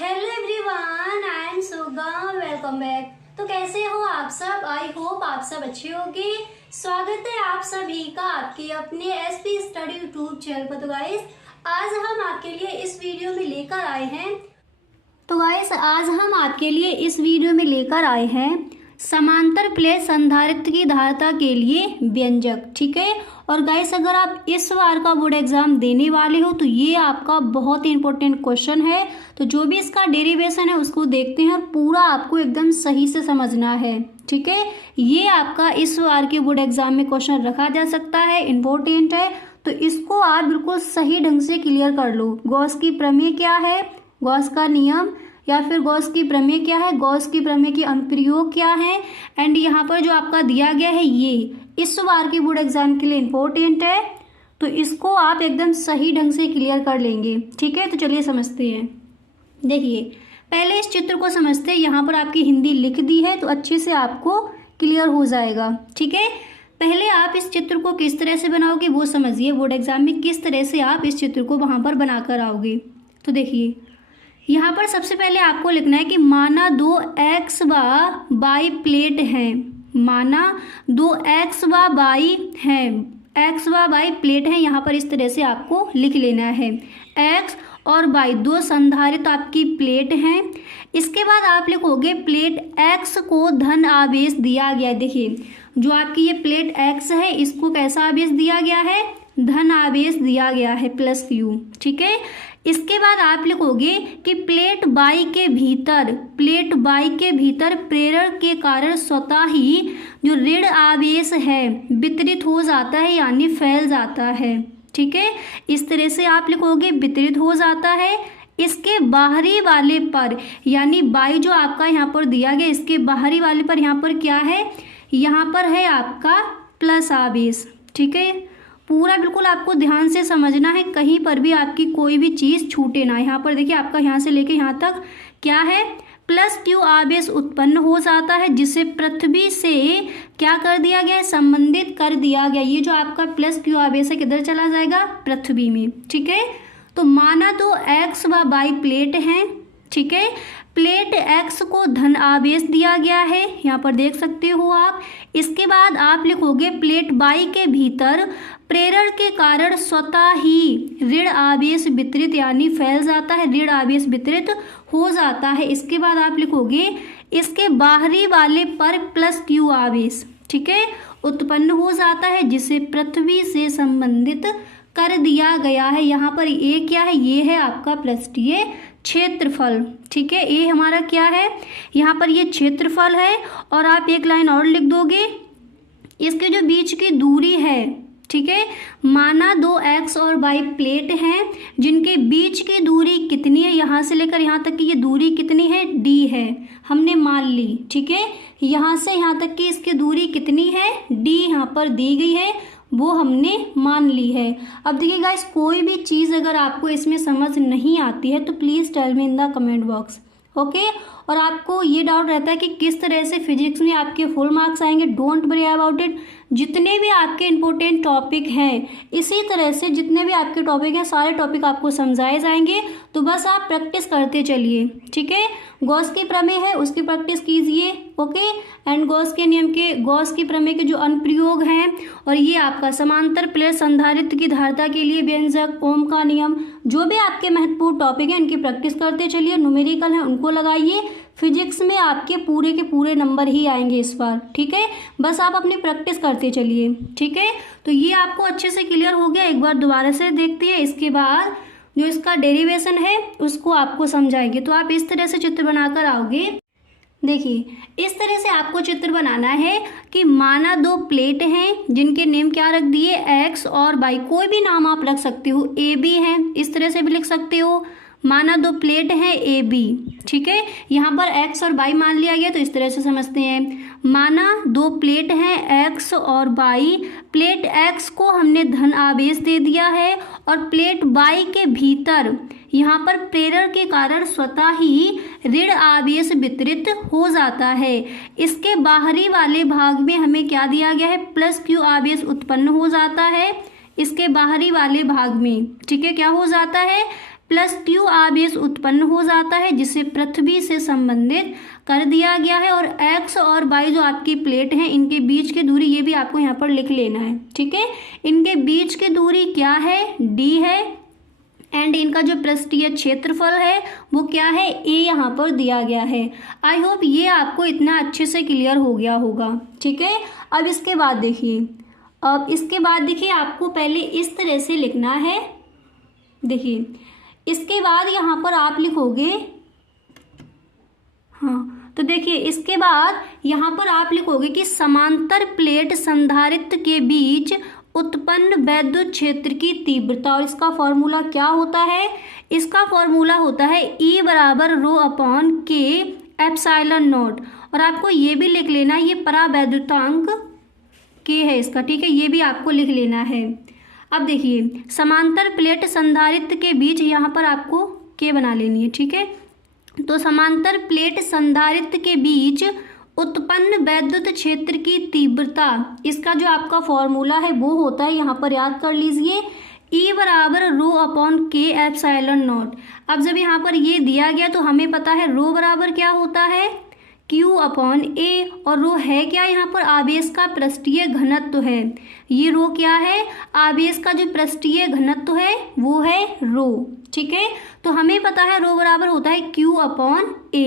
Hello everyone, I am Suga. Welcome back. तो कैसे हो आप सब? आई होप आप सब अच्छे होंगे। स्वागत है आप सभी का आपके अपने एसपी स्टडी यूट्यूब चैनल पर। तो गाइस, आज हम आपके लिए इस वीडियो में लेकर आए हैं समांतर प्लेट संधारित्र की धारिता के लिए व्यंजक। ठीक है। और गाइस, अगर आप इस बार का बोर्ड एग्जाम देने वाले हो तो ये आपका बहुत ही इंपॉर्टेंट क्वेश्चन है। तो जो भी इसका डेरिवेशन है उसको देखते हैं और पूरा आपको एकदम सही से समझना है। ठीक है। ये आपका इस बार के बोर्ड एग्जाम में क्वेश्चन रखा जा सकता है, इंपॉर्टेंट है। तो इसको आप बिल्कुल सही ढंग से क्लियर कर लो। गॉस की प्रमेय क्या है, गॉस का नियम, या फिर गॉस की प्रमेय क्या है, गॉस की प्रमेय की अनुप्रयोग क्या है, एंड यहाँ पर जो आपका दिया गया है ये इस बार के बोर्ड एग्जाम के लिए इम्पोर्टेंट है। तो इसको आप एकदम सही ढंग से क्लियर कर लेंगे। ठीक है। तो चलिए समझते हैं। देखिए, पहले इस चित्र को समझते हैं। यहाँ पर आपकी हिंदी लिख दी है तो अच्छे से आपको क्लियर हो जाएगा। ठीक है। पहले आप इस चित्र को किस तरह से बनाओगे वो समझिए। बोर्ड एग्जाम में किस तरह से आप इस चित्र को वहाँ पर बनाकर आओगे। तो देखिए, यहाँ पर सबसे पहले आपको लिखना है कि माना दो एक्स व वाई प्लेट हैं। माना दो एक्स व वाई हैं, एक्स व वाई प्लेट हैं। यहाँ पर इस तरह से आपको लिख लेना है। एक्स और वाई दो संधारित्र आपकी प्लेट हैं। इसके बाद आप लिखोगे प्लेट एक्स को धन आवेश दिया गया है। देखिए, जो आपकी ये प्लेट एक्स है इसको कैसा आवेश दिया गया है, धन आवेश दिया गया है, प्लस क्यू। ठीक है। इसके बाद आप लिखोगे कि प्लेट बाई के भीतर प्रेरण के कारण स्वतः ही जो ऋण आवेश है वितरित हो जाता है, यानी फैल जाता है। ठीक है। इस तरह से आप लिखोगे वितरित हो जाता है। इसके बाहरी वाले पर, यानी बाई जो आपका यहाँ पर दिया गया, इसके बाहरी वाले पर यहाँ पर क्या है, यहाँ पर है आपका प्लस आवेश। ठीक है। पूरा बिल्कुल आपको ध्यान से समझना है, कहीं पर भी आपकी कोई भी चीज़ छूटे ना। यहाँ पर देखिए, आपका यहाँ से लेके यहाँ तक क्या है, प्लस क्यू आवेश उत्पन्न हो जाता है, जिसे पृथ्वी से क्या कर दिया गया है, संबंधित कर दिया गया। ये जो आपका प्लस क्यू आवेश है किधर चला जाएगा, पृथ्वी में। ठीक है। तो माना दो एक्स व वाई प्लेट हैं। ठीक है। प्लेट एक्स को धन आवेश दिया गया है, यहाँ पर देख सकते हो आप। इसके बाद आप लिखोगे प्लेट वाई के भीतर प्रेरण के कारण स्वतः ही ऋण आवेश वितरित, यानी फैल जाता है, ऋण आवेश वितरित हो जाता है। इसके बाद आप लिखोगे इसके बाहरी वाले पर प्लस क्यू आवेश, ठीक है, उत्पन्न हो जाता है, जिसे पृथ्वी से संबंधित कर दिया गया है। यहाँ पर ए क्या है, ये है आपका पृष्ठीय क्षेत्रफल। ठीक है। ए हमारा क्या है, यहाँ पर ये क्षेत्रफल है। और आप एक लाइन और लिख दोगे, इसके जो बीच की दूरी है, ठीक है, माना दो एक्स और वाई प्लेट हैं जिनके बीच की दूरी कितनी है, यहाँ से लेकर यहाँ तक की ये दूरी कितनी है, डी है, हमने मान ली। ठीक है। यहाँ से यहाँ तक की इसकी दूरी कितनी है, डी यहाँ पर दी गई है, वो हमने मान ली है। अब देखिए गाइस, कोई भी चीज़ अगर आपको इसमें समझ नहीं आती है तो please tell me in the comment box. Okay. और आपको ये डाउट रहता है कि किस तरह से फिजिक्स में आपके फुल मार्क्स आएंगे, डोंट वरी अबाउट इट। जितने भी आपके इंपॉर्टेंट टॉपिक हैं, इसी तरह से जितने भी आपके टॉपिक हैं सारे टॉपिक आपको समझाए जाएंगे। तो बस आप प्रैक्टिस करते चलिए। ठीक है। गॉस की प्रमेय है उसकी प्रैक्टिस कीजिए। ओके। एंड गॉस के नियम के, गॉस की प्रमेय के जो अनुप्रयोग हैं, और ये आपका समांतर प्लेट संधारित्र की धारिता के लिए व्यंजक, ओम का नियम, जो भी आपके महत्वपूर्ण टॉपिक हैं इनकी प्रैक्टिस करते चलिए। न्यूमेरिकल है उनको लगाइए। फिजिक्स में आपके पूरे के पूरे नंबर ही आएंगे इस बार। ठीक है। बस आप अपनी प्रैक्टिस करते चलिए। ठीक है। तो ये आपको अच्छे से क्लियर हो गया। एक बार दोबारा से देखते हैं, इसके बाद जो इसका डेरिवेशन है उसको आपको समझाएंगे। तो आप इस तरह से चित्र बनाकर आओगे। देखिए, इस तरह से आपको चित्र बनाना है कि माना दो प्लेट हैं जिनके नेम क्या रख दिए, एक्स और वाई। कोई भी नाम आप रख सकते हो, ए बी है, इस तरह से भी लिख सकते हो। माना दो प्लेट है ए बी। ठीक है। यहाँ पर एक्स और वाई मान लिया गया, तो इस तरह से समझते हैं। माना दो प्लेट हैं एक्स और वाई, प्लेट एक्स को हमने धन आवेश दे दिया है और प्लेट वाई के भीतर यहाँ पर प्रेरण के कारण स्वतः ही ऋण आवेश वितरित हो जाता है। इसके बाहरी वाले भाग में हमें क्या दिया गया है, प्लस क्यू आवेश उत्पन्न हो जाता है। इसके बाहरी वाले भाग में, ठीक है, क्या हो जाता है, प्लस Q आवेश उत्पन्न हो जाता है जिसे पृथ्वी से संबंधित कर दिया गया है। और X और Y जो आपकी प्लेट हैं इनके बीच की दूरी ये भी आपको यहाँ पर लिख लेना है, ठीक है। इनके बीच की दूरी क्या है, D है, एंड इनका जो पृष्ठीय क्षेत्रफल है वो क्या है, A यहाँ पर दिया गया है। आई होप ये आपको इतना अच्छे से क्लियर हो गया होगा, ठीक है। अब इसके बाद देखिए आपको पहले इस तरह से लिखना है। देखिए इसके बाद यहाँ पर आप लिखोगे, हाँ तो देखिए इसके बाद यहाँ पर आप लिखोगे कि समांतर प्लेट संधारित्र के बीच उत्पन्न वैद्युत क्षेत्र की तीव्रता। और इसका फॉर्मूला क्या होता है, इसका फॉर्मूला होता है E बराबर रो अपॉन के एप्सिलॉन नॉट। और आपको ये भी लिख लेना है, ये परावैद्युतांक के है इसका, ठीक है, ये भी आपको लिख लेना है। अब देखिए समांतर प्लेट संधारित्र के बीच यहाँ पर आपको के बना लेनी है, ठीक है। तो समांतर प्लेट संधारित्र के बीच उत्पन्न वैद्युत क्षेत्र की तीव्रता, इसका जो आपका फॉर्मूला है वो होता है, यहाँ पर याद कर लीजिए, E बराबर रो अपॉन के एप्सिलॉन नॉट। अब जब यहाँ पर ये दिया गया तो हमें पता है रो बराबर क्या होता है, Q अपॉन A। और रो है क्या, यहाँ पर आवेश का पृष्ठीय घनत्व है। ये रो क्या है, आवेश का जो पृष्ठीय घनत्व है वो है रो, ठीक है। तो हमें पता है रो बराबर होता है Q अपॉन A।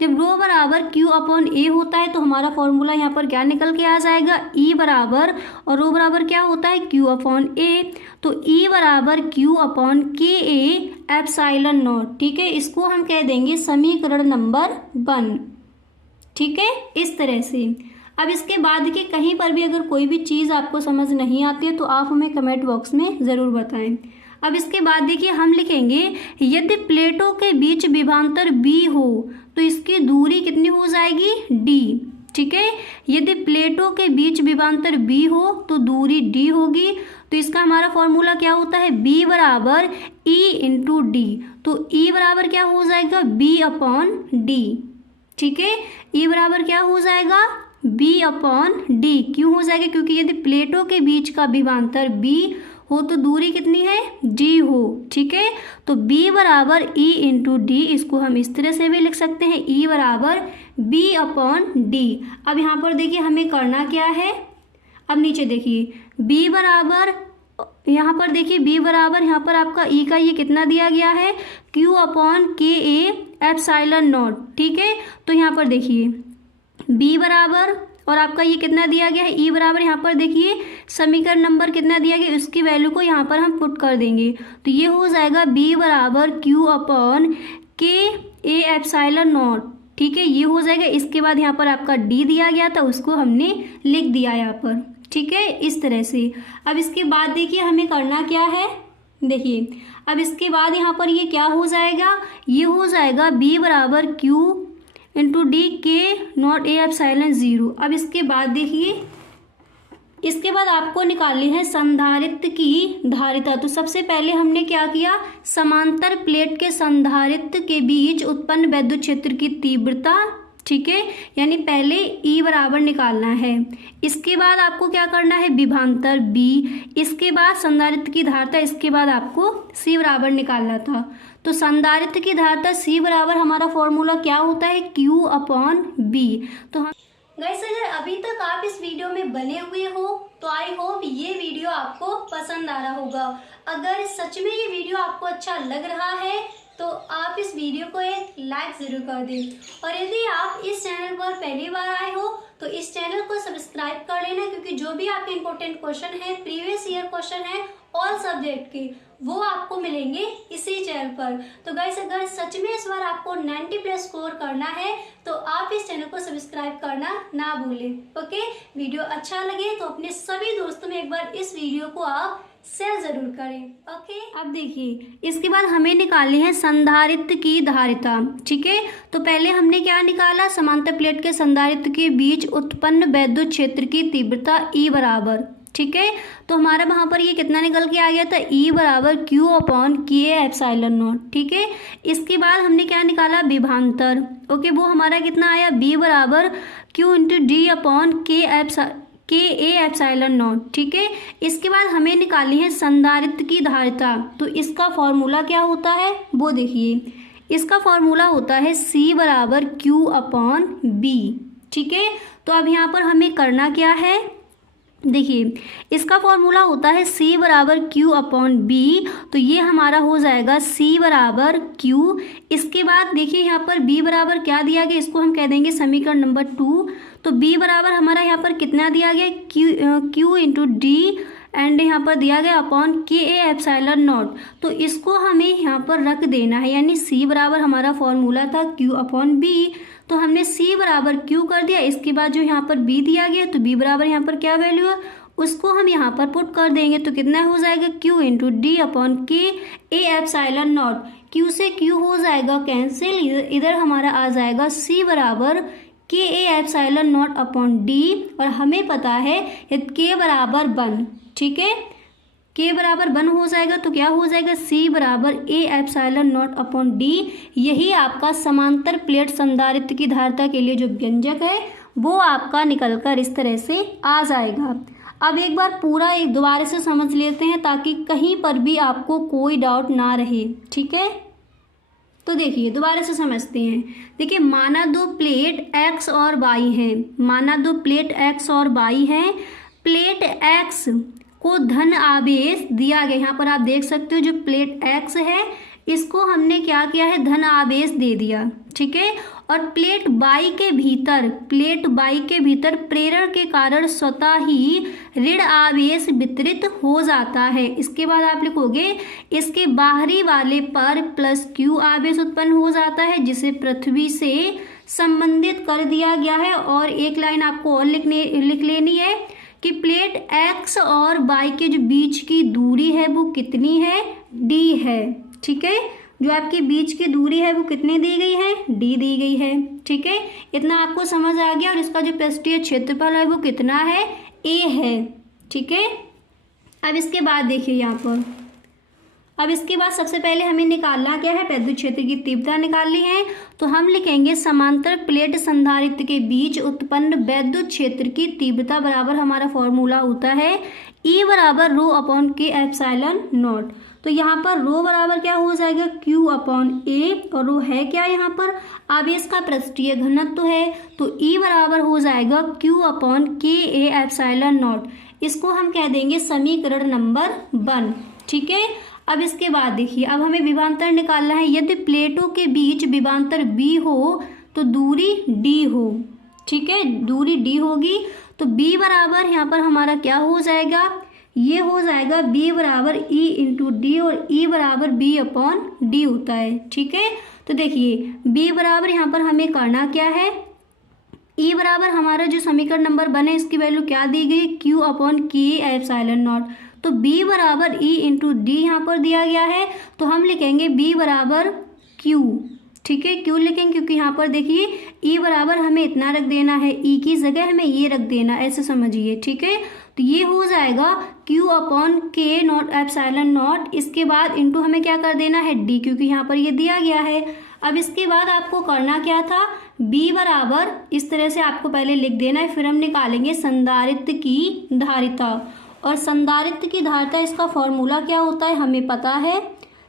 जब रो बराबर Q अपॉन A होता है तो हमारा फॉर्मूला यहाँ पर क्या निकल के आ जाएगा, E बराबर, और रो बराबर क्या होता है Q अपॉन A। तो E बराबर Q अपॉन के A एप्सिलॉन नॉट, ठीक है। इसको हम कह देंगे समीकरण नंबर 1, ठीक है, इस तरह से। अब इसके बाद कि कहीं पर भी अगर कोई भी चीज़ आपको समझ नहीं आती है तो आप हमें कमेंट बॉक्स में ज़रूर बताएं। अब इसके बाद देखिए हम लिखेंगे यदि प्लेटों के बीच विभवांतर B हो तो इसकी दूरी कितनी हो जाएगी, D, ठीक है। यदि प्लेटों के बीच विभवांतर B हो तो दूरी D होगी। तो इसका हमारा फॉर्मूला क्या होता है, B बराबर E इंटू D। तो E बराबर क्या हो जाएगा, B अपॉन D, ठीक है। E बराबर क्या हो जाएगा, B अपॉन D। क्यों हो जाएगा, क्योंकि यदि प्लेटों के बीच का विभवांतर B हो तो दूरी कितनी है, D हो, ठीक है। तो B बराबर E इंटू D, इसको हम इस तरह से भी लिख सकते हैं, E बराबर B अपॉन D। अब यहाँ पर देखिए हमें करना क्या है, अब नीचे देखिए B बराबर, यहाँ पर देखिए B बराबर, यहाँ पर आपका E का ये कितना दिया गया है, Q अपॉन के A एप्सिलॉन नॉट, ठीक है। तो यहाँ पर देखिए B बराबर, और आपका ये कितना दिया गया है, E बराबर, यहाँ पर देखिए समीकरण नंबर कितना दिया गया, उसकी वैल्यू को यहाँ पर हम पुट कर देंगे। तो ये हो जाएगा B बराबर Q अपॉन के A एप्सिलॉन नॉट, ठीक है, ये हो जाएगा। इसके बाद यहाँ पर आपका D दिया गया था, उसको हमने लिख दिया यहाँ पर, ठीक है, इस तरह से। अब इसके बाद देखिए हमें करना क्या है, देखिए अब इसके बाद यहाँ पर ये क्या हो जाएगा, ये हो जाएगा B बराबर Q इंटू D के नॉट A एप्सिलॉन 0। अब इसके बाद देखिए, इसके बाद आपको निकालनी है संधारित्र की धारिता। तो सबसे पहले हमने क्या किया, समांतर प्लेट के संधारित्र के बीच उत्पन्न वैद्युत क्षेत्र की तीव्रता, ठीक है, यानी पहले E बराबर निकालना है। इसके बाद आपको क्या करना है, विभवांतर B, इसके बाद संधारित्र की धारिता, इसके बाद आपको C बराबर निकालना था। तो संधारित्र की धारिता C बराबर हमारा फॉर्मूला क्या होता है, Q अपॉन B। तो हम गाइस अगर अभी तक आप इस वीडियो में बने हुए हो तो आई होप ये वीडियो आपको पसंद आ रहा होगा। अगर सच में ये वीडियो आपको अच्छा लग रहा है तो आप इस वीडियो को एक लाइक ज़रूर कर दें। और यदि आप इस चैनल पर पहली बार आए हो तो इस चैनल को सब्सक्राइब कर लेना, क्योंकि जो भी आपके इंपॉर्टेंट क्वेश्चन है, प्रीवियस ईयर क्वेश्चन है ऑल सब्जेक्ट के, वो आपको मिलेंगे इसी चैनल पर। तो गाइस अगर सच में इस बार आपको 90+ स्कोर करना है तो आप इस चैनल को सब्सक्राइब करना ना भूलें। ओके, वीडियो अच्छा लगे तो अपने सभी दोस्तों में एक बार इस वीडियो को आप शेयर जरूर करें। ओके, अब देखिए इसके बाद हमें निकालनी है संधारित्र की धारिता, ठीक है। तो पहले हमने क्या निकाला, समांतर प्लेट के संधारित्र के बीच उत्पन्न वैद्युत क्षेत्र की तीव्रता E बराबर, ठीक है। तो हमारा वहाँ पर ये कितना निकल के आ गया था, E बराबर Q अपॉन के एप्सिलॉन नॉट, ठीक है। इसके बाद हमने क्या निकाला, विभवांतर, ओके, वो हमारा कितना आया, B बराबर Q इंटू D अपॉन के ए एप्सिलॉन नॉट, ठीक है। इसके बाद हमें निकालनी है संधारित्र की धारिता। तो इसका फॉर्मूला क्या होता है वो देखिए, इसका फॉर्मूला होता है C बराबर Q अपॉन B, ठीक है। तो अब यहाँ पर हमें करना क्या है, देखिए इसका फॉर्मूला होता है C बराबर Q अपॉन B। तो ये हमारा हो जाएगा C बराबर Q। इसके बाद देखिए यहाँ पर B बराबर क्या दिया गया, इसको हम कह देंगे समीकरण नंबर 2। तो B बराबर हमारा यहाँ पर कितना दिया गया, Q इंटू D एंड यहाँ पर दिया गया अपॉन के ए एप्सिलॉन नॉट। तो इसको हमें यहाँ पर रख देना है, यानी C बराबर हमारा फॉर्मूला था Q अपॉन B। तो हमने C बराबर Q कर दिया। इसके बाद जो यहाँ पर B दिया गया, तो B बराबर यहाँ पर क्या वैल्यू है उसको हम यहाँ पर पुट कर देंगे। तो कितना हो जाएगा, Q इंटू डी अपॉन के ए एप्सिलॉन नॉट। Q से Q हो जाएगा कैंसिल, इधर हमारा आ जाएगा C बराबर के A epsilon not upon D. और हमें पता है K बराबर 1, ठीक है, K बराबर 1 हो जाएगा। तो क्या हो जाएगा, C बराबर A epsilon not upon D. यही आपका समांतर प्लेट संधारित्र की धारिता के लिए जो व्यंजक है वो आपका निकलकर इस तरह से आ जाएगा। अब एक बार पूरा एक दोबारा से समझ लेते हैं ताकि कहीं पर भी आपको कोई डाउट ना रहे, ठीक है। तो देखिए दोबारा से समझते हैं। देखिए माना दो प्लेट X और Y हैं, माना दो प्लेट X और Y हैं। प्लेट X को धन आवेश दिया गया, यहाँ पर आप देख सकते हो जो प्लेट X है इसको हमने क्या किया है, धन आवेश दे दिया, ठीक है। और प्लेट Y के भीतर, प्लेट Y के भीतर प्रेरण के कारण स्वतः ही ऋण आवेश वितरित हो जाता है। इसके बाद आप लिखोगे इसके बाहरी वाले पर प्लस Q आवेश उत्पन्न हो जाता है जिसे पृथ्वी से संबंधित कर दिया गया है। और एक लाइन आपको और लिख लेनी है कि प्लेट X और Y के जो बीच की दूरी है वो कितनी है, D है, ठीक है। जो आपके बीच की दूरी है वो कितनी दी गई है, D दी गई है, ठीक है। इतना आपको समझ आ गया। और इसका जो पृष्ठीय क्षेत्रफल है वो कितना है, A है, ठीक है। अब इसके बाद देखिए यहाँ पर, अब इसके बाद सबसे पहले हमें निकालना क्या है, विद्युत क्षेत्र की तीव्रता निकालनी है। तो हम लिखेंगे समांतर प्लेट संधारित्र के बीच उत्पन्न विद्युत क्षेत्र की तीव्रता बराबर हमारा फॉर्मूला होता है E बराबर रो अपॉन के एप्सिलॉन नॉट। तो यहाँ पर रो बराबर क्या हो जाएगा, Q अपॉन A। और रो है क्या, यहाँ पर आवेश का पृष्ठीय घनत्व है। तो E बराबर हो जाएगा Q अपॉन के ए एप्सिलॉन नॉट। इसको हम कह देंगे समीकरण नंबर 1, ठीक है। अब इसके बाद देखिए, अब हमें विभवांतर निकालना है। यदि प्लेटों के बीच विभवांतर B हो तो दूरी D हो, ठीक है, दूरी D होगी। तो B बराबर यहाँ पर हमारा क्या हो जाएगा, ये हो जाएगा B बराबर E इंटू डी। और E बराबर B अपॉन D होता है, ठीक है। तो देखिए B बराबर यहाँ पर हमें करना क्या है, E बराबर हमारा जो समीकरण नंबर 1 है इसकी वैल्यू क्या दी गई, Q अपॉन के एप्सिलॉन नॉट। तो B बराबर E इंटू डी यहाँ पर दिया गया है। तो हम लिखेंगे B बराबर Q, ठीक है, क्यों लिखेंगे क्योंकि यहाँ पर देखिए E बराबर हमें इतना रख देना है, E की जगह हमें ये रख देना, ऐसे समझिए, ठीक है। तो ये हो जाएगा Q अपॉन के नॉट एप्सिलॉन नॉट। इसके बाद इंटू हमें क्या कर देना है D, क्योंकि यहाँ पर ये दिया गया है। अब इसके बाद आपको करना क्या था, B बराबर इस तरह से आपको पहले लिख देना है, फिर हम निकालेंगे संधारित्र की धारिता। और संधारित्र की धारिता इसका फॉर्मूला क्या होता है हमें पता है,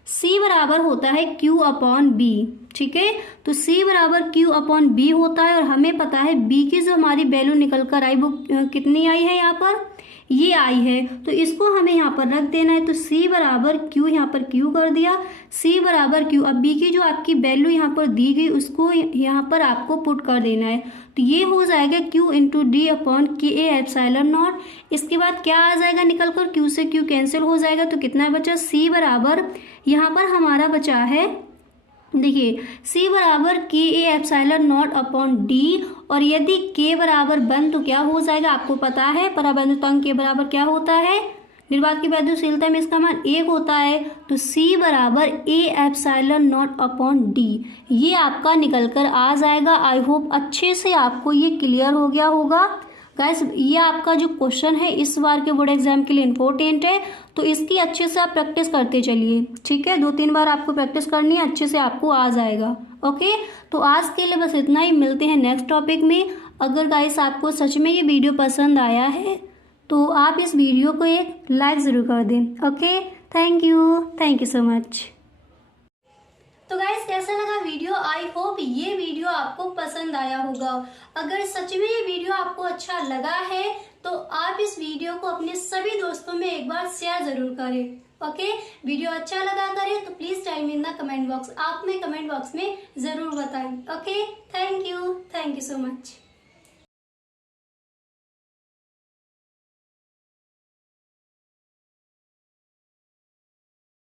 C बराबर होता है Q अपॉन B, ठीक है। तो C बराबर Q अपॉन B होता है। और हमें पता है B की जो हमारी वैल्यू निकल कर आई वो कितनी आई है, यहाँ पर ये आई है। तो इसको हमें यहाँ पर रख देना है। तो C बराबर Q, यहाँ पर Q कर दिया, C बराबर Q। अब B की जो आपकी वैल्यू यहाँ पर दी गई उसको यहाँ पर आपको पुट कर देना है। तो ये हो जाएगा Q इंटू डी अपॉन के ए एप्सिलॉन नॉट। इसके बाद क्या आ जाएगा निकल कर, Q से Q कैंसिल हो जाएगा। तो कितना बचा, C बराबर यहाँ पर हमारा बचा है, देखिए C बराबर के A epsilon not upon D. और यदि K बराबर 1 तो क्या हो जाएगा, आपको पता है पराबैद्युत अंक के बराबर क्या होता है, निर्वात की वैद्युशीलता में इसका मान 1 होता है। तो C बराबर A epsilon not upon D, ये आपका निकल कर आ जाएगा। आई होप अच्छे से आपको ये क्लियर हो गया होगा गाइस। ये आपका जो क्वेश्चन है इस बार के बोर्ड एग्जाम के लिए इम्पोर्टेंट है, तो इसकी अच्छे से आप प्रैक्टिस करते चलिए, ठीक है। 2-3 बार आपको प्रैक्टिस करनी है, अच्छे से आपको आ जाएगा, ओके। तो आज के लिए बस इतना ही, मिलते हैं नेक्स्ट टॉपिक में। अगर गाइस आपको सच में ये वीडियो पसंद आया है तो आप इस वीडियो को एक लाइक ज़रूर कर दें। Okay, thank you so much. तो गाइस कैसा लगा वीडियो? आई होप ये वीडियो आपको पसंद आया होगा। अगर सच में ये वीडियो आपको अच्छा लगा है तो आप इस वीडियो को अपने सभी दोस्तों में एक बार शेयर जरूर करें। ओके, वीडियो अच्छा लगा करे तो please time in the comment box, आप में कमेंट बॉक्स में जरूर बताएं। Okay, thank you so much.